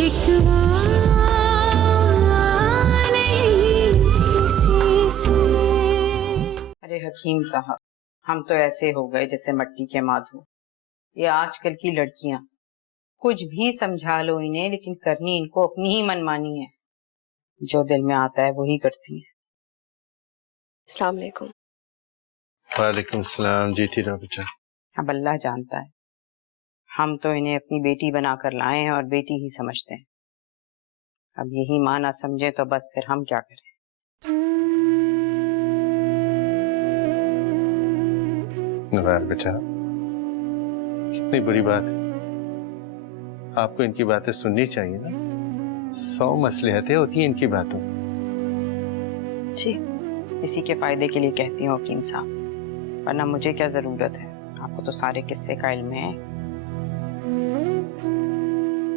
शिकवा नहीं किसी से। अरे हकीम साहब, हम तो ऐसे हो गए जैसे मट्टी के माधो। ये आजकल की लड़कियां, कुछ भी समझा लो इन्हें, लेकिन करनी इनको अपनी ही मनमानी है। जो दिल में आता है वही करती है। अस्सलाम वालेकुम। वालेकुम सलाम। जीती रहो बेटा। अब अल्लाह जानता है, हम तो इन्हें अपनी बेटी बनाकर लाए हैं और बेटी ही समझते हैं। अब यही माँ ना समझे तो बस फिर हम क्या करें। नवाज बेटा, कितनी बुरी बात है। आपको इनकी बातें सुननी चाहिए ना। 100 मसलहतें होती हैं इनकी बातों। जी, इसी के फायदे के लिए कहती हूँ हकीम साहब, वरना मुझे क्या जरूरत है। आपको तो सारे किस्से का इल्म है।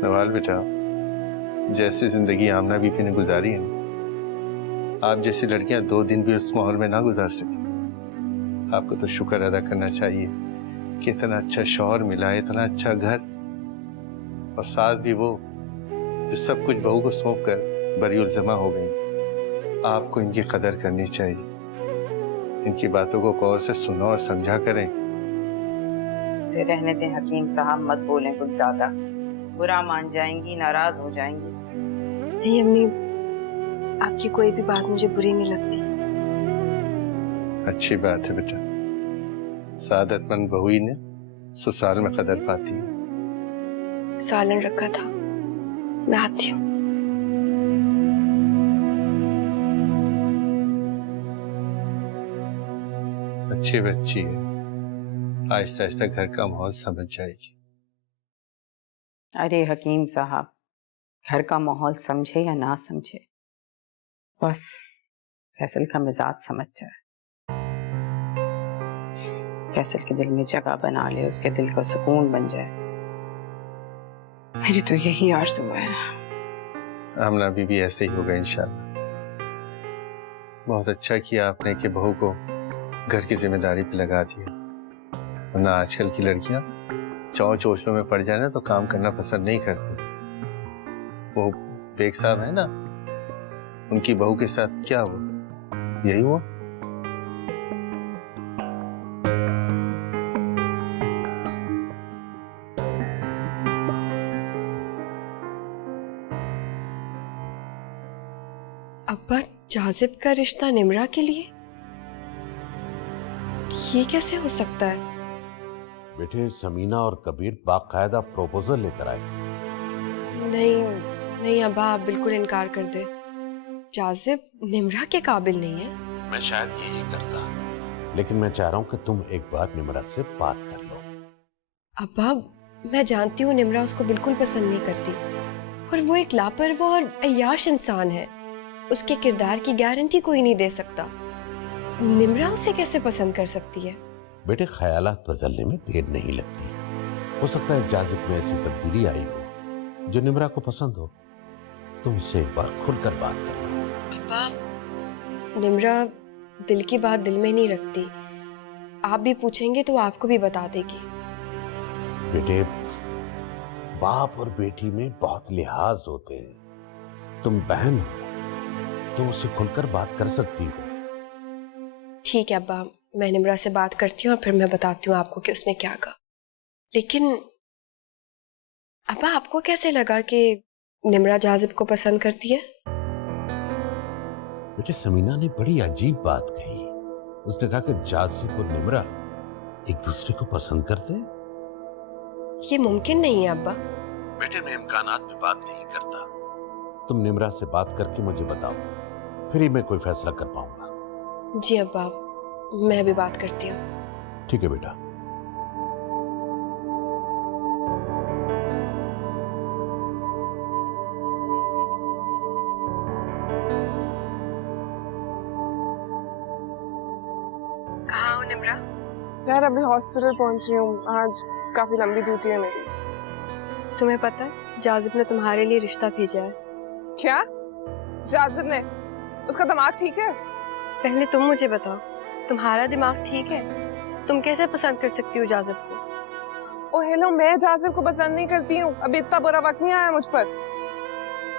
नवाज बेटा, जैसी जिंदगी आमना बीबी ने गुजारी है, आप जैसी लड़कियां 2 दिन भी उस माहौल में ना गुजार सकी। आपको तो शुक्र अदा करना चाहिए कि इतना अच्छा शौहर मिला है, इतना अच्छा घर, और साथ भी वो जो सब कुछ बहू को सौंप कर बरीउल जमा हो गई। आपको इनकी कदर करनी चाहिए। इनकी बातों को गौर से सुनो और समझा करें। रहने दें हकीम साहब, मत बोलें कुछ ज्यादा, बुरा मान जाएंगी, नाराज हो जाएंगी। नहीं अम्मी, आपकी कोई भी बात मुझे बुरी नहीं लगती। अच्छी बात है बेटा, सादतमंद बहू ही ने ससुराल में कदर पाती है। सालन रखा था, मैं आती हूँ। अच्छी बच्ची है, आहिस्ता आहिस्ता घर का माहौल समझ जाएगी। अरे हकीम साहब, घर का माहौल समझे या ना समझे, बस फैसल का मिजाज समझ जाए, फैसल के दिल में जगह बना ले, उसके दिल का सुकून बन जाए। मेरी तो यही आरज़ू है। आमना बीबी ऐसे ही होगा इंशाल्लाह। बहुत अच्छा किया आपने कि बहू को घर की जिम्मेदारी पे लगा दिया, वरना आजकल की लड़कियां चौं चोचलों में पड़ जाए ना तो काम करना पसंद नहीं करती। वो बेग साहब है ना, उनकी बहू के साथ क्या हुआ? यही हुआ। अब्बा, जाजिब का रिश्ता निमरा के लिए? ये कैसे हो सकता है? बेटे, समीना और कबीर बाकायदा प्रपोजल लेकर आए थे। नहीं नहीं अब्बा, आप बिल्कुल इनकार कर दे। जाजिब निमरा के काबिल नहीं है। मैं शायद यही करता, लेकिन मैं चाह रहा हूँ कि तुम एक बार निमरा से बात कर लो। अब्बा, मैं जानती हूँ निमरा उसको बिल्कुल पसंद नहीं करती, और वो एक लापरवाह और अय्याश इंसान है। उसके किरदार की गारंटी कोई नहीं दे सकता। निमरा उसे कैसे पसंद कर सकती है? बेटे, ख्यालात बदलने में देर नहीं लगती। हो सकता है जाजिब में ऐसी तब्दीली आई हो जो निमरा को पसंद हो। तुम उससे एक बार खुलकर बात कर लो। अब्बा, निमरा दिल की बात दिल में नहीं रखती। आप भी पूछेंगे तो आपको भी बता देगी। बेटे, बाप और बेटी में बहुत लिहाज होते हैं। तुम बहन हो तो उससे खुलकर बात कर सकती हो। ठीक है अब्बा, मैं निमरा से बात करती हूँ और फिर मैं बताती हूँ आपको कि उसने क्या कहा। लेकिन अब्बा, आपको कैसे लगा कि निमरा जाजिब को पसंद करती है? बेटे, समीना ने बड़ी अजीब बात कही। उसने कहा कि जाजिब और निमरा एक दूसरे को पसंद करते हैं। ये मुमकिन नहीं है अब्बा। बेटे, मैं इम्कानात में बात नहीं करता। तुम निमरा से बात करके मुझे बताओ, फिर ही मैं कोई फैसला कर पाऊंगा। जी अब्बा, मैं अभी बात करती हूँ। ठीक है बेटा। कहाँ हो निमरा? यार, अभी हॉस्पिटल पहुंची हूँ। आज काफी लंबी ड्यूटी है मेरी। तुम्हें पता है जाजिब ने तुम्हारे लिए रिश्ता भेजा है। क्या? जाजिब ने? उसका दिमाग ठीक है? पहले तुम मुझे बताओ, तुम्हारा दिमाग ठीक है? तुम कैसे पसंद कर सकती हो जाजिब को? ओ हेलो, मैं जाजिब को पसंद नहीं करती हूँ। अभी इतना बुरा वक्त नहीं आया मुझ पर।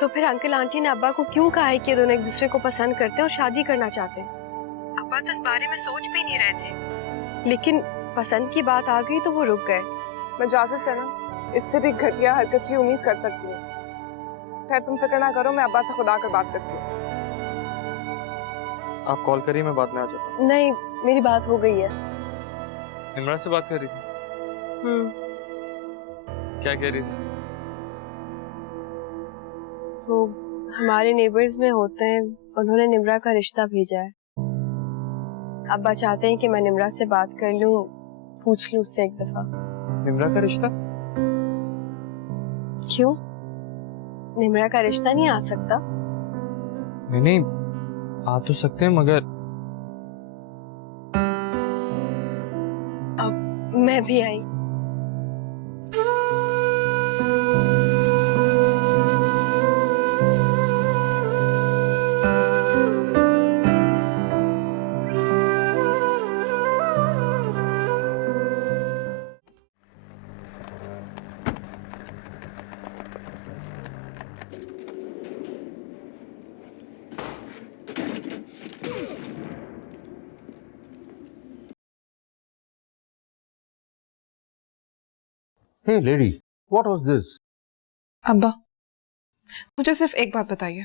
तो फिर अंकल आंटी ने अब्बा को क्यों कहा है कि ये दोनों एक दूसरे को पसंद करते हैं और शादी करना चाहते हैं? अब्बा तो इस बारे में सोच भी नहीं रहे थे, लेकिन पसंद की बात आ गई तो वो रुक गए। मैं जाजिब से ना इससे भी घटिया हरकत की उम्मीद कर सकती हूँ। खैर तुम फिक्र ना करो, मैं अब्बा से खुदा कर बात करती हूँ। आप कॉल करिए, मैं बाद में आ जाता हूँ। नहीं, मेरी बात हो गई है। निम्रा से बात कर रही थी? क्या कह रही थी? वो हमारे नेबर्स में होते हैं, उन्होंने निम्रा का रिश्ता भेजा है। अब्बा चाहते हैं कि मैं निम्रा से बात कर लूं, पूछ लूं उससे एक दफा। निम्रा का रिश्ता? क्यों? निम्रा का रिश्ता नहीं आ सकता? नहीं, आ तो सकते हैं, मगर अब मैं भी आई। Hey lady, what was this? अब्बा, मुझे सिर्फ एक बात बताइए,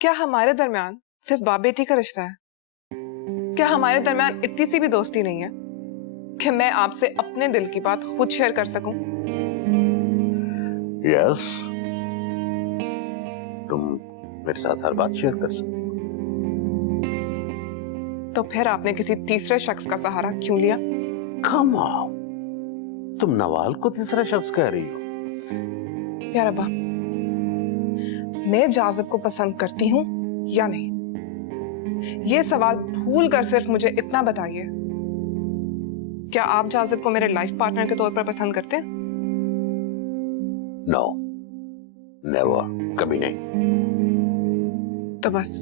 क्या हमारे दरमियान सिर्फ बाप बेटी का रिश्ता है? क्या हमारे दरमियान इतनी सी भी दोस्ती नहीं है कि मैं आपसे अपने दिल की बात खुद शेयर कर सकूं? Yes. तुम मेरे साथ हर बात शेयर कर सकती हो। तो फिर आपने किसी तीसरे शख्स का सहारा क्यों लिया? Come on. तुम नवाल को तीसरा शख्स कह रही हो? यार अब्बा, मैं जाजिब को पसंद करती हूँ या नहीं, ये सवाल भूल कर सिर्फ मुझे इतना बताइए, क्या आप जाजिब को मेरे लाइफ पार्टनर के तौर पर पसंद करते हैं? No. Never. कभी नहीं। तो बस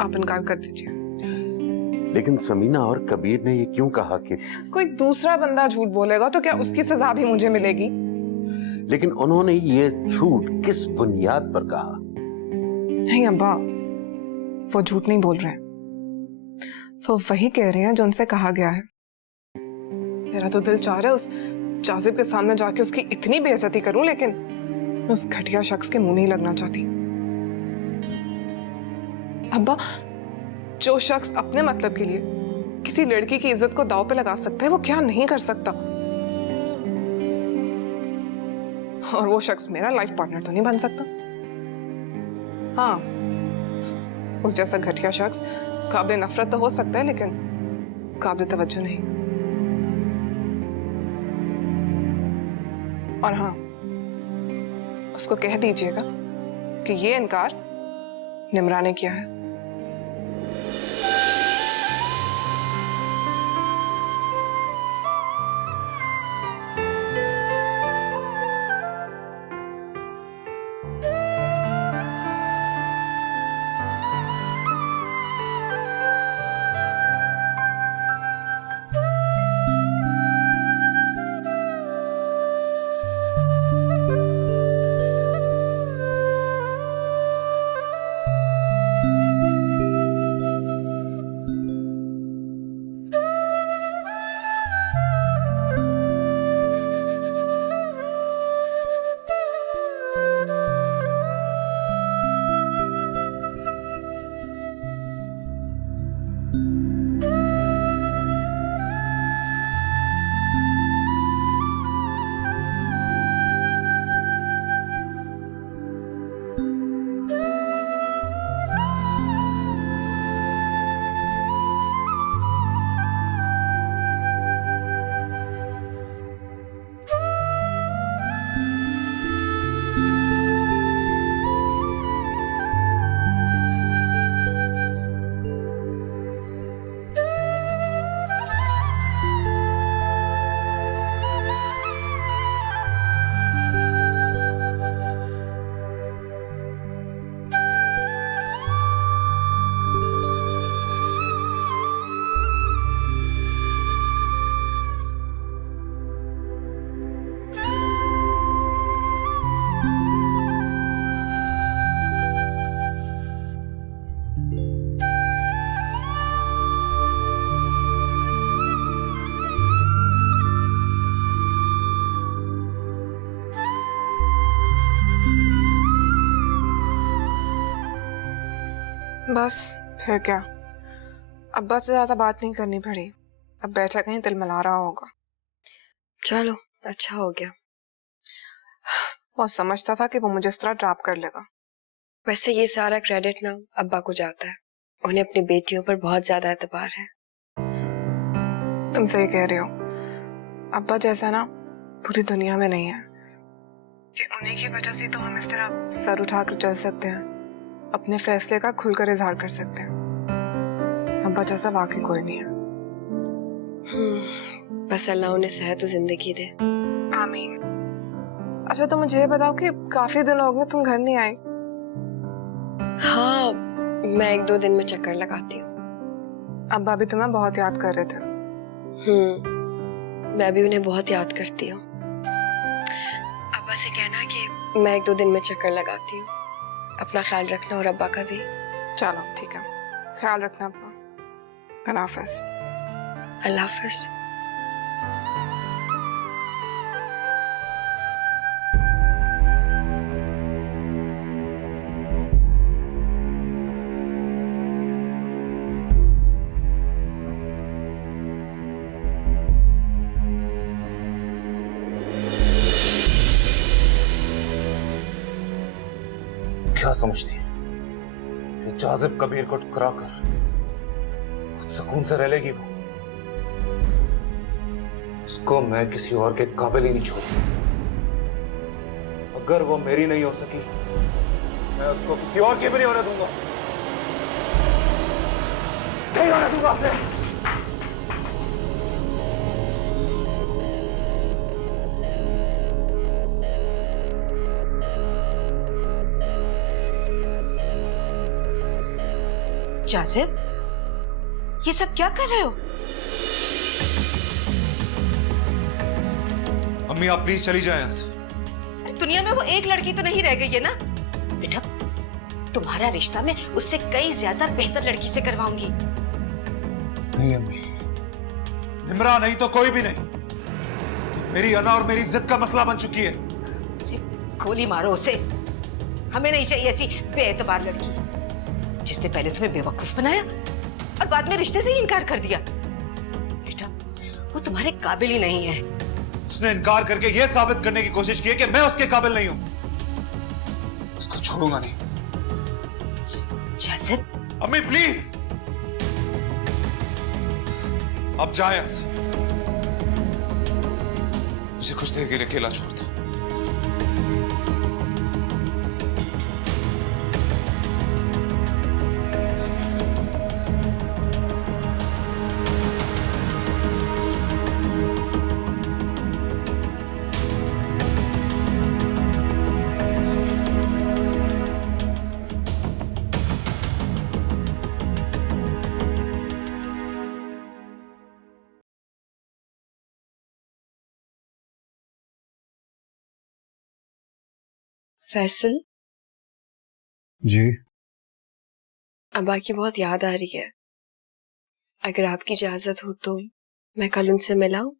आप इनकार कर दीजिए। लेकिन समीना और कबीर ने ये क्यों कहा कि कोई दूसरा बंदा झूठ बोलेगा तो क्या उसकी सजा भी मुझे मिलेगी? लेकिन उन्होंने ये झूठ किस बुनियाद पर कहा? नहीं अब्बा, वो झूठ नहीं बोल रहे हैं, वो वही कह रहे हैं जो उनसे कहा गया है। मेरा तो दिल चाह रहा है उस जाजिब के सामने जाके उसकी इतनी बेइज्जती करूं, लेकिन मैं उस घटिया शख्स के मुंह नहीं लगना चाहती। अब्बा, जो शख्स अपने मतलब के लिए किसी लड़की की इज्जत को दांव पे लगा सकता है, वो क्या नहीं कर सकता? और वो शख्स मेरा लाइफ पार्टनर तो नहीं बन सकता। हाँ, उस जैसा घटिया शख्स काबिल नफरत तो हो सकता है, लेकिन काबिल तवज्जो नहीं। और हाँ, उसको कह दीजिएगा कि ये इनकार निम्रा ने किया है। बस फिर क्या, अब्बा से ज्यादा बात नहीं करनी पड़ी। अब बैठा कहीं दिल मिला रहा होगा। चलो अच्छा हो गया। वो समझता था कि वो मुझे इस तरह ट्रैप कर लेगा। वैसे ये सारा क्रेडिट ना अब्बा को जाता है, उन्हें अपनी बेटियों पर बहुत ज्यादा एतबार है। तुम सही कह रहे हो, अब्बा जैसा ना पूरी दुनिया में नहीं है। कि उन्हीं की वजह से तो हम इस तरह सर उठाकर चल सकते हैं, अपने फैसले का खुलकर इजहार कर सकते हैं। अब्बा जैसा वाकई कोई नहीं है। बस अल्लाह उन्हें सेहत और जिंदगी दे। आमीन। अच्छा तो मुझे ये बताओ कि काफी दिन हो गए तुम घर नहीं आई। हाँ, मैं 1-2 दिन में चक्कर लगाती हूँ। अब्बा भी तुम्हें बहुत याद कर रहे थे। मैं भी उन्हें बहुत याद करती हूँ। अब्बा से कहना कि मैं 1-2 दिन में चक्कर लगाती हूँ। अपना ख्याल रखना और अब्बा का भी। चलो ठीक है, ख्याल रखना अपना। अल्लाह हाफिज। अल्लाह हाफिज। क्या समझती है कि जाजिब कबीर को ठुकरा कर खुद सुकून से रह लेगी? वो उसको मैं किसी और के काबिल ही नहीं छोड़ूंगा। अगर वो मेरी नहीं हो सकी, मैं उसको किसी और के भी नहीं होने दूंगा। नहीं होने दूंगा उसे। जाजिब, ये सब क्या कर रहे हो? अम्मी आप प्लीज चली जाए यहाँ से। अरे दुनिया में वो एक लड़की तो नहीं रह गई है ना बेटा? तुम्हारा रिश्ता मैं उससे कई ज्यादा बेहतर लड़की से करवाऊंगी। नहीं अम्मी, निम्रा नहीं तो कोई भी नहीं। मेरी अना और मेरी जिद का मसला बन चुकी है। अरे गोली मारो उसे, हमें नहीं चाहिए ऐसी बेएतबार लड़की जिसने पहले तुम्हें बेवकूफ बनाया और बाद में रिश्ते से ही इनकार कर दिया। बेटा वो तुम्हारे काबिल ही नहीं है। उसने इनकार करके यह साबित करने की कोशिश की है कि मैं उसके काबिल नहीं हूं। उसको छोड़ूंगा नहीं। जाजिब। अम्मी प्लीज, अब जाए यहां से। मुझे कुछ देर के लिए अकेला छोड़ दो। फैसल जी। अब्बा की बहुत याद आ रही है। अगर आपकी इजाजत हो तो मैं कल उनसे मिलाऊं?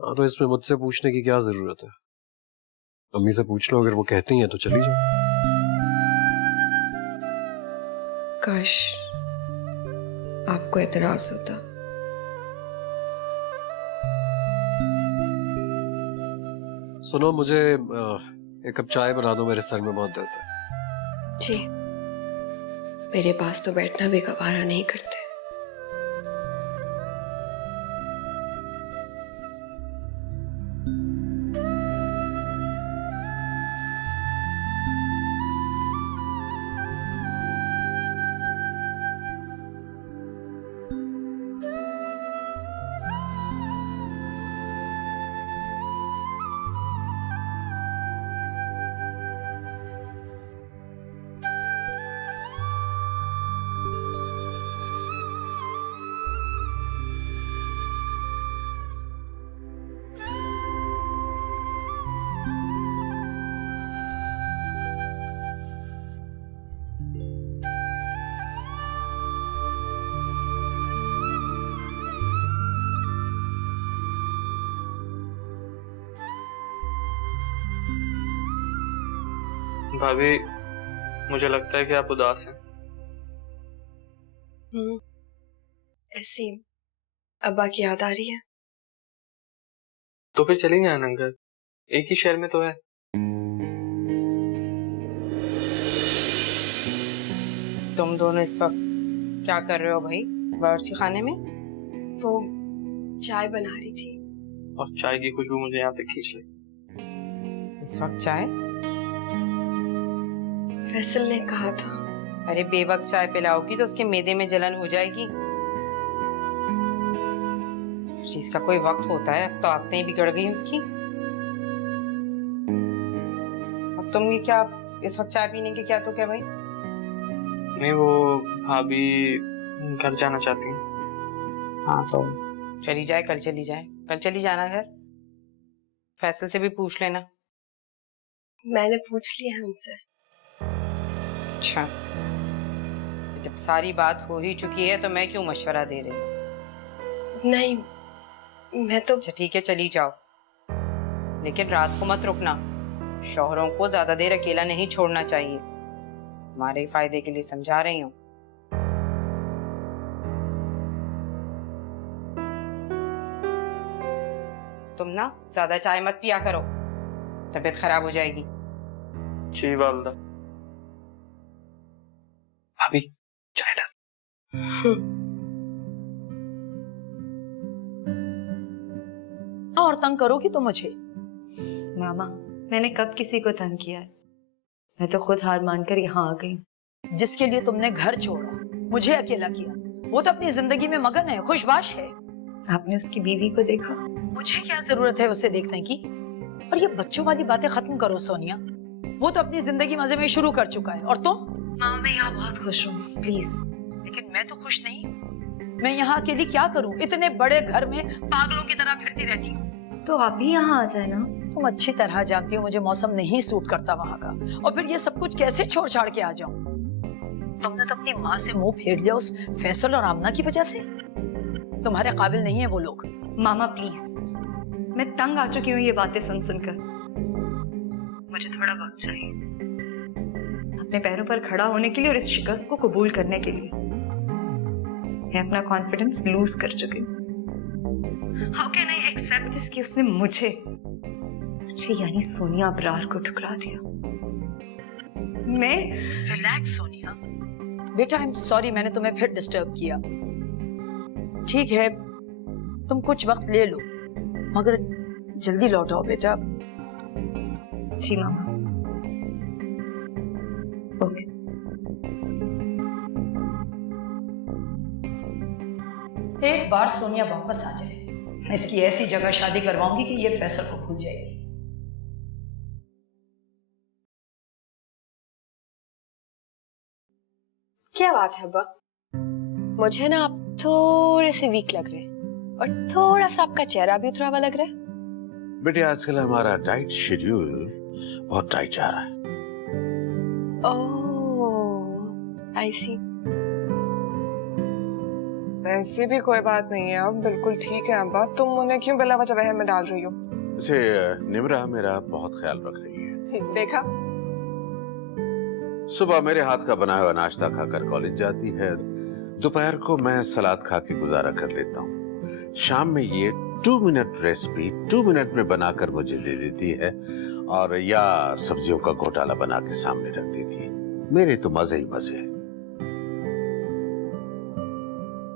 हाँ तो इसमें मुझसे पूछने की क्या जरूरत है? अम्मी से पूछ लो, अगर वो कहती हैं तो चली जाओ। काश आपको एतराज होता। सुनो, मुझे एक कप चाय बना दो, मेरे सर में बहुत दर्द है। जी, मेरे पास तो बैठना भी गवारा नहीं करते। भाभी मुझे लगता है कि आप उदास हैं। ऐसी अब्बा की याद आ रही है। तो फिर चलेंगे आनंद घर, एक ही शहर में तो है। तुम दोनों इस वक्त क्या कर रहे हो भाई बावर्ची खाने में? वो चाय बना रही थी। और चाय की खुशबू मुझे यहाँ तक खींच ली। इस वक्त चाय? फैसल ने कहा था। अरे बेवक्त चाय पिलाओगी तो उसके मैदे में जलन हो जाएगी। चीज का कोई वक्त होता है, अब तो आदतें बिगड़ गई उसकी। अब तुम ये क्या इस वक्त चाय पीने के क्या तो क्या भाई? नहीं, वो भाभी घर जाना चाहती हैं। हाँ तो चली जाए, कल चली जाए, कल चली जाना घर। फैसल से भी पूछ लेना। मैंने पूछ लिया है उनसे। अच्छा, तो जब सारी बात हो ही चुकी है तो मैं क्यों मशवरा दे रही हूँ? नहीं, मैं तो। अच्छा ठीक है, चली जाओ, लेकिन रात को मत रुकना। शौहरों को ज्यादा देर अकेला नहीं छोड़ना चाहिए। तुम्हारे फायदे के लिए समझा रही हूँ। तुम ना ज्यादा चाय मत पिया करो, तबीयत खराब हो जाएगी। जी वालदा। भाभी चाय डाल। और तंग करोगी तो मुझे? मामा, मैंने कब किसी को तंग किया है? मैं तो खुद हार मानकर यहाँ आ गई। जिसके लिए तुमने घर छोड़ा, मुझे अकेला किया, वो तो अपनी जिंदगी में मगन है, खुशबाश है। आपने उसकी बीवी को देखा? मुझे क्या जरूरत है उसे देखने की? और ये बच्चों वाली बातें खत्म करो सोनिया। वो तो अपनी जिंदगी मजे में शुरू कर चुका है, और तुम? मामा, मैं यहाँ बहुत खुश हूँ, प्लीज। लेकिन मैं तो खुश नहीं हूँ। मैं यहाँ अकेली क्या करूँ? इतने बड़े घर में पागलों की तरह फिरती रहती हूँ। तो आप भी यहाँ आ जाए ना। तुम अच्छी तरह जानती हो मुझे मौसम नहीं सूट करता वहाँ का, और फिर ये सब कुछ कैसे छोड़ छाड़ के आ जाऊं? तुमने तो अपनी माँ से मुंह फेर लिया उस फैसल और आमना की वजह से। तुम्हारे काबिल नहीं है वो लोग। मामा प्लीज, मैं तंग आ चुकी हूँ ये बातें सुन सुनकर। मुझे थोड़ा वक्त चाहिए अपने पैरों पर खड़ा होने के लिए और इस शिकस्त को कबूल करने के लिए। मैं अपना कॉन्फिडेंस लूज कर चुकी हूँ। How can I accept this कि उसने मुझे यानी सोनिया अबरार को ठुकरा दिया? मैं रिलैक्स सोनिया। बेटा आई एम सॉरी, मैंने तुम्हें फिर डिस्टर्ब किया। ठीक है, तुम कुछ वक्त ले लो, मगर जल्दी लौट आओ बेटा। जी मामा। ओके। एक बार सोनिया वापस आ जाए, मैं इसकी ऐसी जगह शादी करवाऊंगी कि ये फैसल को भूल जाएगी। क्या बात है अब्बा? मुझे ना आप थोड़े से वीक लग रहे हैं, और थोड़ा सा आपका चेहरा भी उतरा हुआ लग रहा है। बेटे, आजकल हमारा डाइट शेड्यूल बहुत टाइट जा रहा है। ओह, आई सी। ऐसी भी कोई बात नहीं है, अब बिल्कुल ठीक है अब्बा। तुम उन्हें क्यों बिला वजह वहम में डाल रही हो? वैसे निम्रा मेरा बहुत ख्याल रख रही है। देखा, सुबह मेरे हाथ का बनाया हुआ नाश्ता खाकर कॉलेज जाती है, दोपहर को मैं सलाद खा के गुजारा कर लेता हूँ, शाम में ये 2 मिनट रेसिपी 2 मिनट में बनाकर मुझे दे देती है, और या सब्जियों का घोटाला बना के सामने रख देती है। मेरे तो मजे ही मजे हैं।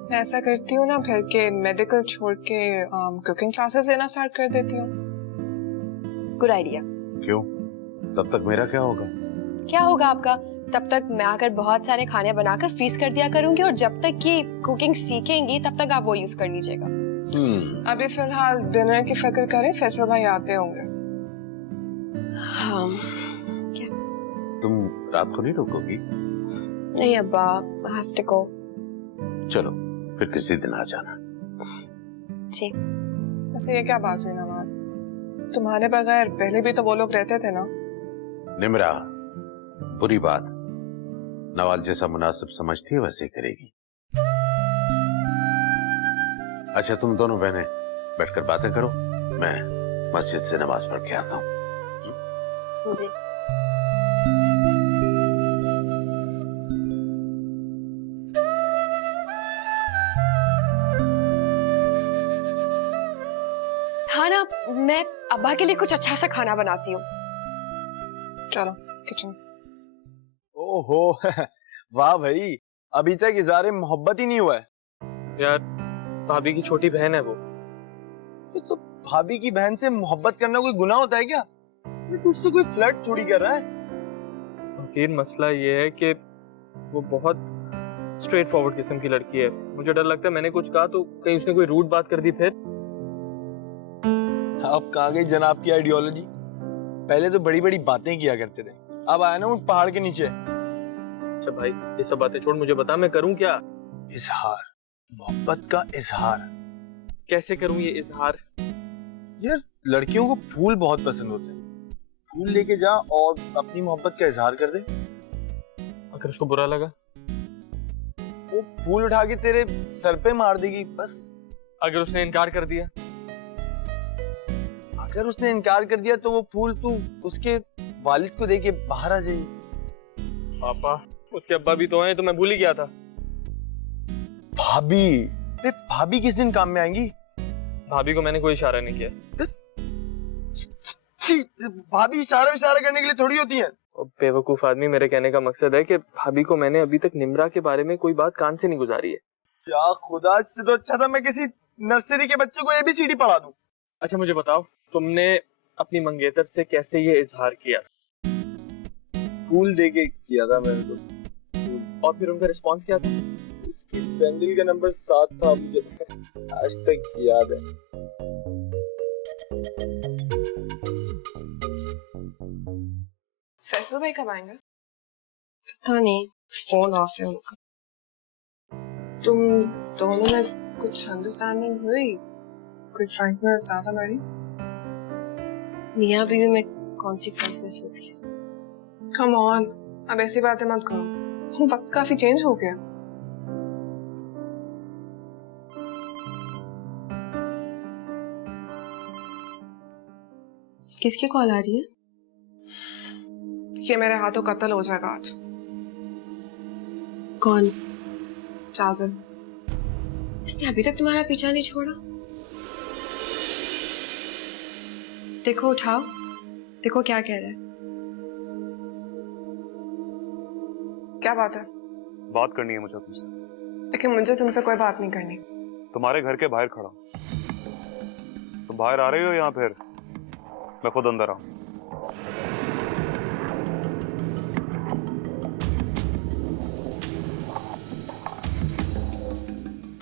मैं ऐसा करती हूँ ना फिर के मेडिकल छोड़ के कुकिंग क्लासेस लेना स्टार्ट कर देती हूँ। Good idea. क्यों? तब तक मेरा क्या होगा? क्या होगा आपका? तब तक मैं आकर बहुत सारे खाने बनाकर फ्रीज कर दिया करूंगी, और जब तक कि कुकिंग सीखेंगी तब तक आप वो यूज कर लीजिएगा। अभी फिलहाल डिनर की फिक्र करें, फैसल भाई आते होंगे। हाँ। क्या? तुम रात को नहीं रुकोगी? नहीं अब्बा, I have to go। चलो फिर किसी दिन आ जाना। जी। वैसे ये क्या बात हुई नवाज? तुम्हारे बगैर पहले भी तो वो लोग रहते थे ना? निम्रा, बुरी बात नवाल जैसा मुनासिब समझती है वैसे ही करेगी। अच्छा, तुम दोनों बहनें बैठकर बातें करो, मैं मस्जिद से नमाज पढ़ के आता हूँ। जी। मैं अब्बा के लिए कुछ अच्छा सा खाना बनाती हूँ। चलो किचन। ओहो वाह भाई, अभी तक इज़हार मोहब्बत ही नहीं हुआ है। यार भाभी की छोटी बहन है वो। तो भाभी की बहन से मोहब्बत करना कोई गुनाह होता है क्या? तुझसे कोई फ्लर्ट थोड़ी कर रहा है। तो मसला ये है कि वो बहुत स्ट्रेट फॉरवर्ड किस्म की लड़की है। मुझे डर लगता है मैंने कुछ कहा तो कहीं उसने कोई रूड बात कर दी फिर। अब कहाँ गई जनाब की आइडियोलॉजी? पहले तो बड़ी बड़ी बातें किया करते थे, अब आया ना उन पहाड़ के नीचे। अच्छा भाई ये सब बातें छोड़, मुझे बता मैं करूं क्या? इजहार, मोहब्बत का इजहार। कैसे करूं ये इजहार? यार लड़कियों को फूल बहुत पसंद होते हैं, फूल लेके जा और अपनी मोहब्बत का इजहार कर दे। अगर उसको बुरा लगा? वो फूल उठा के तेरे सर पे मार देगी बस। अगर उसने इनकार कर दिया? अगर उसने इनकार कर दिया तो वो फूल तू उसके वालिद को देके बाहर आ जाएगी। पापा उसके अब्बा भी तो हैं, तो मैं भूल ही गया था। भाभी, भाभी किस दिन काम में आएंगी? भाभी को मैंने कोई इशारा नहीं किया। भाभी इशारा करने के लिए थोड़ी होती है। बेवकूफ आदमी, मेरे कहने का मकसद है कि भाभी को मैंने अभी तक निम्रा के बारे में कोई बात कान से नहीं गुजारी है। या खुदा, इससे तो अच्छा था मैं किसी नर्सरी के बच्चे को एबीसीडी पढ़ा दूं। अच्छा मुझे बताओ, तुमने अपनी मंगेतर से कैसे ये इजहार किया? फूल देके किया था मैंने तो। और फिर उनका रिस्पांस क्या था? उसकी सैंडल का नंबर 7 था, मुझे आज तक याद है। फैसल भाई कब आएंगे? पता नहीं, फोन ऑफ है उनका। तुम दोनों में कुछ अंडरस्टैंडिंग हुई? कोई फ्रैंकनेस ज्यादा बढ़ी? मियाँ बीवी में कौन सी फ्रैंकनेस होती है? कम ऑन, अब ऐसी बातें मत करो, वक्त काफी चेंज हो गया। किसकी कॉल आ रही है? ये मेरे हाथों कत्ल हो जाएगा आज। कौन? चाजिल। इसने अभी तक तुम्हारा पीछा नहीं छोड़ा? देखो उठाओ, देखो क्या कह रहा है। क्या बात है? बात करनी है मुझे तुमसे। लेकिन मुझे तुमसे कोई बात नहीं करनी। तुम्हारे घर के बाहर खड़ा। तुम बाहर आ रही हो या फिर मैं खुद अंदर आऊं?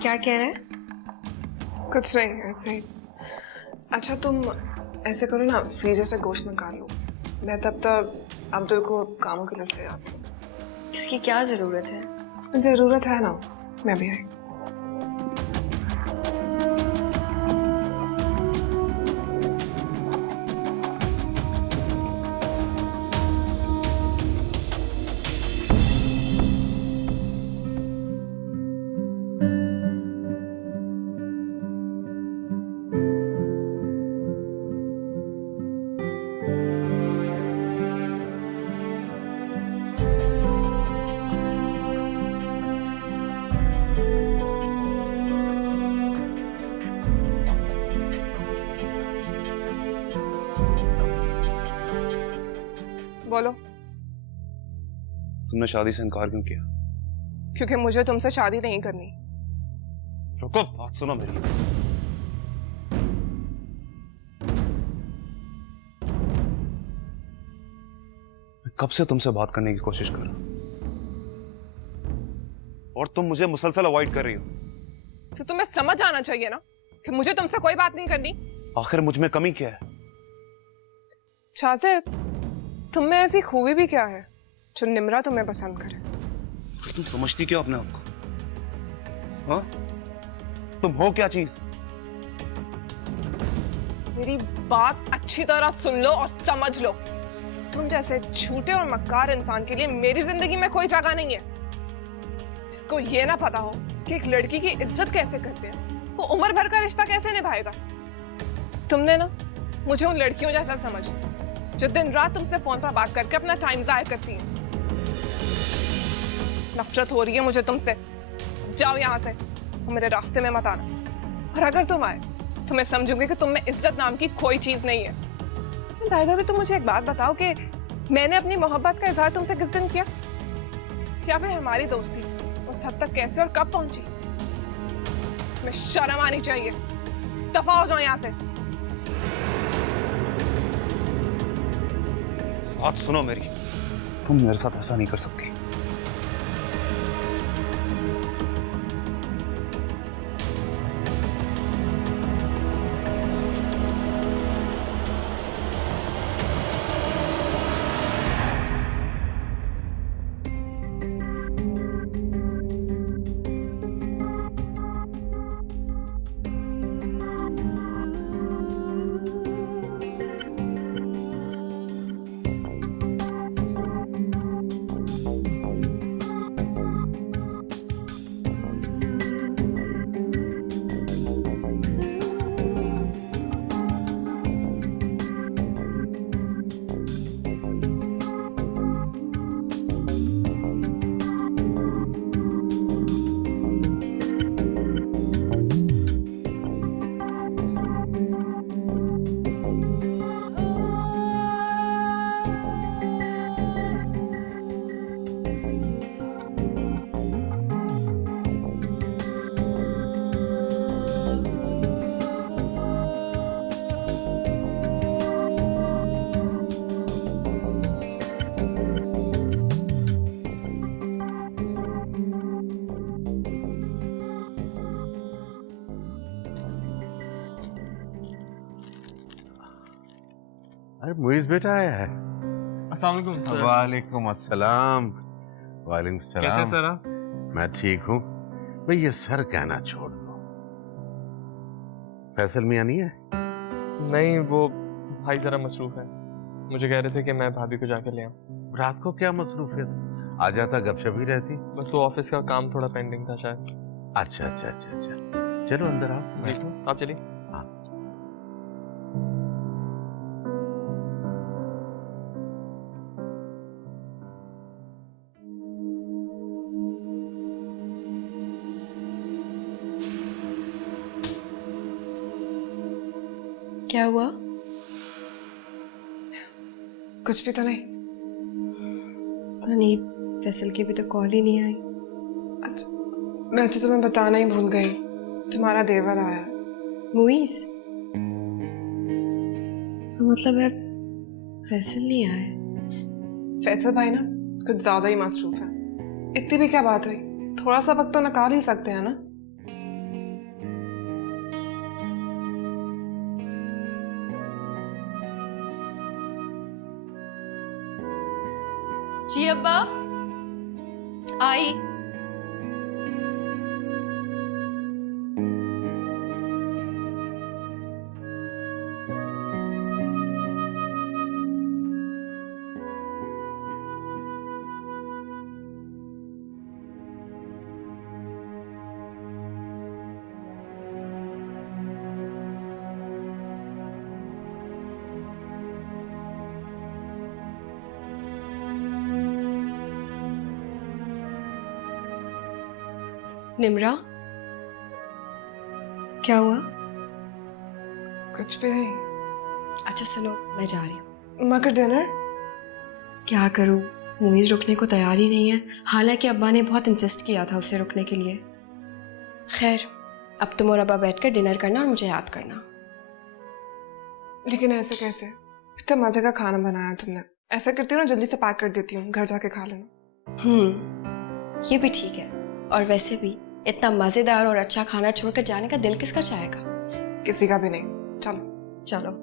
क्या कह रहा है? कुछ नहीं, ऐसे ही। अच्छा तुम ऐसे करो ना, फ्रीजर से गोश्त निकाल लो, मैं तब तक अब्दुल को कामों की लिस्ट दे जाती हूँ। इसकी क्या जरूरत है? जरूरत है ना, मैं भी आई। बोलो। तुमने शादी से इनकार क्यों किया? क्योंकि मुझे तुमसे शादी नहीं करनी। रुको, बात सुनो मेरी। मैं कब से तुमसे बात करने की कोशिश कर रहा हूं और तुम मुझे मुसलसल अवॉइड कर रही हो। तो तुम्हें समझ आना चाहिए ना कि मुझे तुमसे कोई बात नहीं करनी। आखिर मुझ में कमी क्या है? चाजिब, तुम में ऐसी खूबी भी क्या है जो निम्रा तुम्हें पसंद करे? तुम समझती क्यों अपने आप को? हाँ? तुम हो क्या चीज? मेरी बात अच्छी तरह सुन लो और समझ लो, तुम जैसे झूठे और मक्कार इंसान के लिए मेरी जिंदगी में कोई जगह नहीं है। जिसको ये ना पता हो कि एक लड़की की इज्जत कैसे करते हैं, वो उम्र भर का रिश्ता कैसे निभाएगा। तुमने ना मुझे उन लड़कियों जैसा समझ लिया जो दिन रात तुमसे फोन पर बात करके अपना टाइम जाया करती हैं। नफरत हो रही है मुझे तुमसे। जाओ यहाँ से, मेरे रास्ते में मत आना। और अगर तुम आए तो मैं समझूंगी कि तुम में इज्जत नाम की कोई चीज नहीं है। दादा भी तुम मुझे एक बात बताओ कि मैंने अपनी मोहब्बत का इजहार तुमसे किस दिन किया, या फिर हमारी दोस्ती उस हद तक कैसे और कब पहुंची? तुम्हें शर्म आनी चाहिए। दफा हो जाओ यहाँ से। बात सुनो मेरी, तुम मेरे साथ ऐसा नहीं कर सकती। अरे मुइज बेटा आया है। अस्सलाम वालेकुम सर। वालेकुम अस्सलाम। वालेकुम सलाम। कैसे सर आप? मैं ठीक हूँ। भाई ये सर कहना छोड़ दो। फैसल मियाँ नहीं है? नहीं, वो भाई जरा मसरूफ है। मुझे कह रहे थे कि मैं भाभी को जाके ले आऊं। रात को क्या मसरूफियत? आ जाता, गपशप ही रहती। बस वो ऑफिस का काम थोड़ा पेंडिंग था शायद। अच्छा अच्छा अच्छा अच्छा, चलो अंदर आओ। जी आप चलिए। हाँ। क्या हुआ? कुछ भी तो नहीं। तो नहीं, फैसल की भी तो कॉल ही नहीं आई। अच्छा, मैं तो तुम्हें बताना ही भूल गई, तुम्हारा देवर आया। मुइज, इसका मतलब है फैसल नहीं आए। फैसल भाई ना कुछ ज्यादा ही मसरूफ है। इतनी भी क्या बात हुई, थोड़ा सा वक्त तो निकाल ही सकते हैं ना। जी अब्बा, आई। निम्रा, क्या हुआ? कुछ भी नहीं। अच्छा सुनो, मैं जा रही हूँ। मगर डिनर? क्या करूँ, मुइज रुकने को तैयार ही नहीं है। हालांकि अब्बा ने बहुत इंसिस्ट किया था उसे रुकने के लिए। खैर, अब तुम और अब्बा बैठकर डिनर करना और मुझे याद करना। लेकिन ऐसे कैसे? इतना मजे का खाना बनाया तुमने। ऐसा करती हूँ ना, जल्दी से पैक कर देती हूँ, घर जाके खा लेना। ये भी ठीक है। और वैसे भी इतना मजेदार और अच्छा खाना छोड़कर जाने का दिल किसका चाहेगा? किसी का भी नहीं। चलो चलो।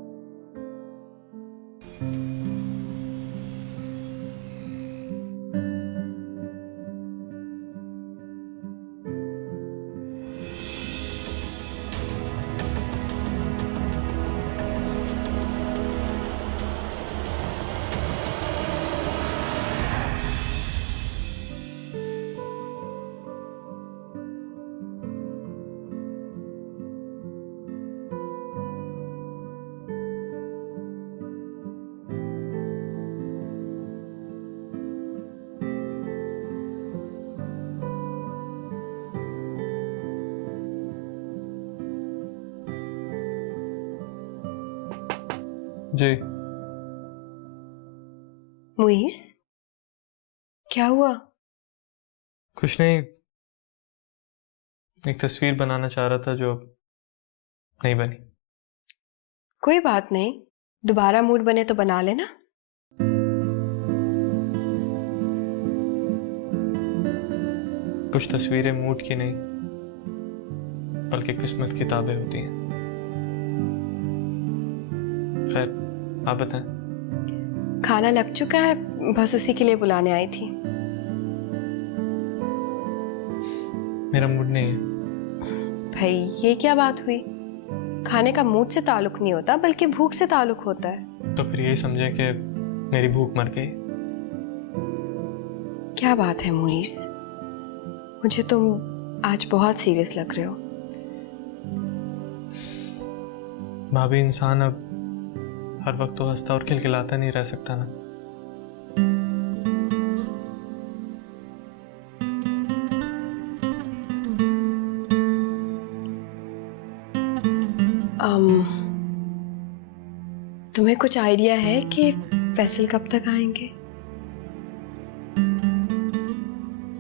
जी। मुईस, क्या हुआ? कुछ नहीं, एक तस्वीर बनाना चाह रहा था जो नहीं बनी। कोई बात नहीं, दोबारा मूड बने तो बना लेना। कुछ तस्वीरें मूड की नहीं बल्कि किस्मत की ताबे होती हैं। खैर, आप बताएं। खाना लग चुका है, बस उसी के लिए बुलाने आई थी। मेरा मूड नहीं है। भाई, ये क्या बात हुई? खाने का मूड से ताल्लुक नहीं होता बल्कि भूख से ताल्लुक होता है। तो फिर यही समझे कि मेरी भूख मर गई। क्या बात है मुईस, मुझे तुम आज बहुत सीरियस लग रहे हो। भाभी, इंसान अब हर वक्त तो हंसता और खिलखिलाता नहीं रह सकता ना। तुम्हें कुछ आइडिया है कि फैसल कब तक आएंगे?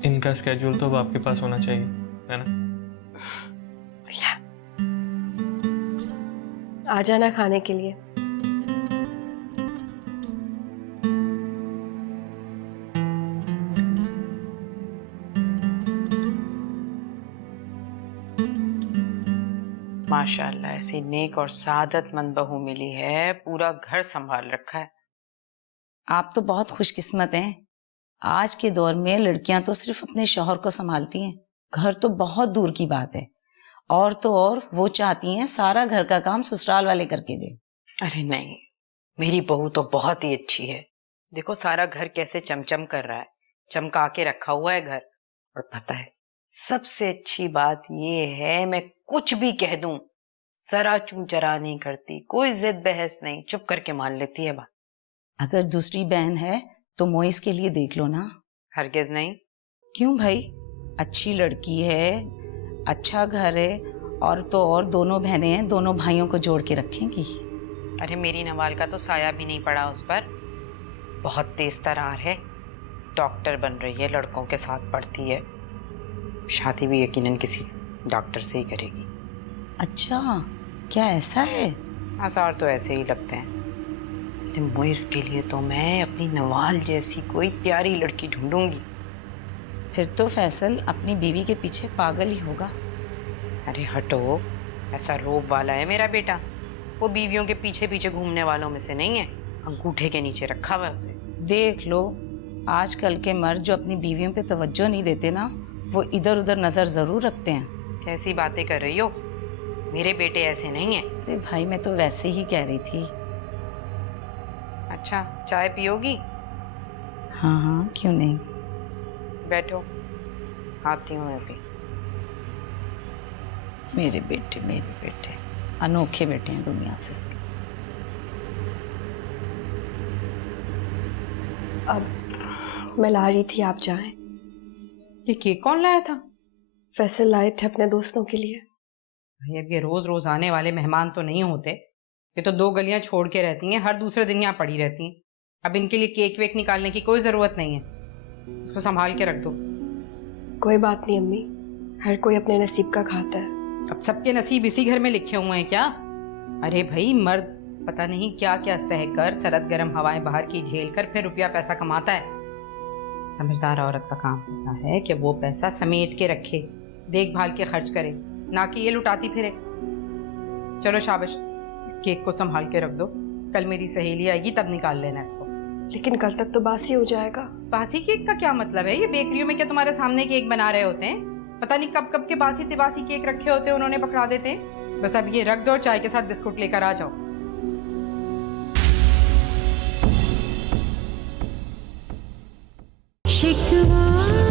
इनका स्केड्यूल तो अब आपके पास होना चाहिए, है ना? आ जाना खाने के लिए। माशाल्लाह, ऐसी नेक और सादतमंद बहू मिली है, पूरा घर संभाल रखा है। आप तो बहुत खुशकिस्मत हैं। आज के दौर में लड़कियां तो सिर्फ अपने शौहर को संभालती हैं, घर तो बहुत दूर की बात है। और तो और वो चाहती हैं सारा घर का काम ससुराल वाले करके दे। अरे नहीं, मेरी बहू तो बहुत ही अच्छी है। देखो सारा घर कैसे चमचम कर रहा है, चमका के रखा हुआ है घर। और पता है सबसे अच्छी बात ये है, मैं कुछ भी कह दूं जरा चू चरा नहीं करती, कोई जिद बहस नहीं, चुप करके मान लेती है बात। अगर दूसरी बहन है तो मोइस के लिए देख लो ना। हरगिज नहीं। क्यों भाई, अच्छी लड़की है, अच्छा घर है, और तो और दोनों बहनें हैं, दोनों भाइयों को जोड़ के रखेंगी। अरे मेरी नवाल का तो साया भी नहीं पड़ा उस पर। बहुत तेज तरार है, डॉक्टर बन रही है, लड़कों के साथ पढ़ती है, शादी भी यकीनन किसी डॉक्टर से ही करेगी। अच्छा, क्या ऐसा है? आसार तो ऐसे ही लगते हैं। मोइस के लिए तो मैं अपनी नवाल जैसी कोई प्यारी लड़की ढूंढूंगी। फिर तो फैसल अपनी बीवी के पीछे पागल ही होगा। अरे हटो, ऐसा रोब वाला है मेरा बेटा, वो बीवियों के पीछे पीछे घूमने वालों में से नहीं है, अंगूठे के नीचे रखा हुआ है उसे। देख लो, आजकल के मर्द जो अपनी बीवियों पे तवज्जो नहीं देते ना, वो इधर उधर नजर जरूर रखते हैं। कैसी बातें कर रही हो, मेरे बेटे ऐसे नहीं है। अरे भाई, मैं तो वैसे ही कह रही थी। अच्छा, चाय पियोगी? हाँ हाँ, क्यों नहीं। बैठो, आती हूँ मैं भी। मेरे बेटे अनोखे बेटे हैं दुनिया से इसके। अब मैं ला रही थी, आप जाएं। ये केक कौन लाया था? फैसल लाए थे अपने दोस्तों के लिए। भाई अब ये रोज रोज आने वाले मेहमान तो नहीं होते, ये तो 2 गलियां छोड़ के रहती हैं, हर दूसरे दिन यहाँ पड़ी रहती हैं। अब इनके लिए केक वेक निकालने की कोई जरूरत नहीं है, उसको संभाल के रख दो। कोई बात नहीं अम्मी, हर कोई अपने नसीब का खाता है। अब सबके नसीब इसी घर में लिखे हुए हैं क्या? अरे भाई, मर्द पता नहीं क्या क्या सहकर, सरद गर्म हवाएं बाहर की झेल कर फिर रुपया पैसा कमाता है। समझदार औरत का काम होता है कि वो पैसा समेट के रखे, देखभाल के खर्च करे, ना कि ये लुटाती फिरे। चलो शाबाश, इस केक को संभाल के रख दो, कल मेरी सहेली आएगी तब निकाल लेना इसको। लेकिन कल तक तो बासी हो जाएगा। बासी केक का क्या मतलब है? ये बेकरियों में क्या तुम्हारे सामने केक बना रहे होते हैं? पता नहीं कब कब के बासी तिबासी केक रखे होते हैं, उन्होंने पकड़ा देते हैं। बस अब ये रख दो और चाय के साथ बिस्कुट लेकर आ जाओ। शिकवा